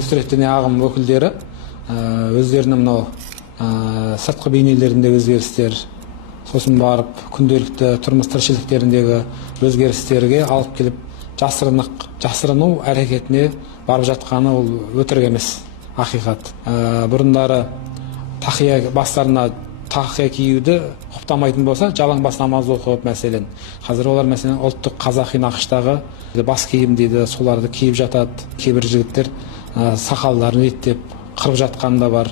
дәстүр діни ағым өкілдері өздерінің мынау сыртқы бейнелерінде өзгерістер, сосын барып күнделікті тұрмыс тіршіліктеріндегі өзгерістерге алып келіп жасырыну әрекетіне барып жатқаны ол өтірік емес, ақиқат. Бұрындары бастарына тақия киюді құптамайтын болса, жалаң бас намаз оқып мәселен. Қазір олар мәселен ұлттық қазақи нақыштағы бас киім дейді, соларды киіп жатады. Кейбір жігіттер сақалдарын реттеп қырып жатқаны да бар.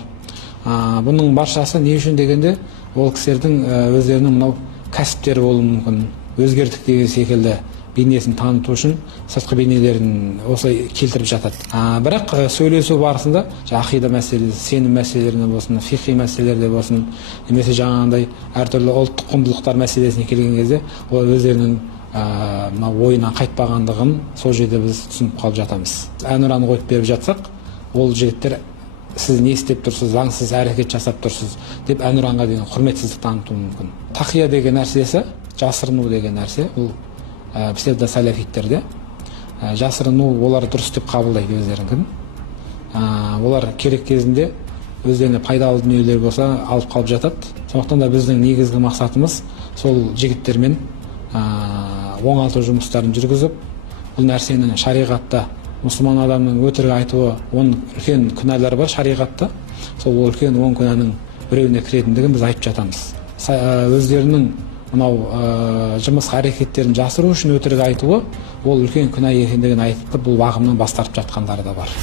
Бұның баршасы не үшін дегенде, ол кісілердің өздерінің мынау кәсіптері болуы мүмкін. Өзгердік деген секілді бейнесін таныту үшін сыртқы бейнелерін осылай келтіріп жатады. Бірақ сөйлесу барысында ақида мәселесі, сенім мәселелеріне болсын, фиқи мәселелерде болсын, немесе жаңағындай әртүрлі ұлттық құндылықтар мәселесіне келген кезде ол өздерінің ойынан қайтпағандығын сол жерде біз түсініп қалып жатамыз. Әнұраны қойып беріп жатсақ, ол жігіттер сіз не істеп тұрсыз, заңсыз әрекет жасап тұрсыз деп әнұранға деген құрметсіздік танытуы мүмкін. Тақия деген нәрсесі, жасырыну деген нәрсе, ол псевдосалафиттерде жасырыну олар дұрыс деп қабылдайды өздерін. Олар керек кезінде өздеріне пайдалы дүниелер болса алып қалып жатады. Сондықтан да біздің негізгі мақсатымыз сол жігіттермен оңалту жұмыстарын жүргізіп, бұл нәрсенің шариғатта мұсылман адамның өтірік айтуы, оның үлкен күнәлары бар шариғатта. Сол үлкен 10 күнәнің біреуіне кіретіндігін біз айтып жатамыз. Өздерінің мынау жұмыс әрекеттерін жасыру үшін өтірік айтуы, ол үлкен күнә екендігін айтып, бұл бағымнан бас тартып жатқандары да бар.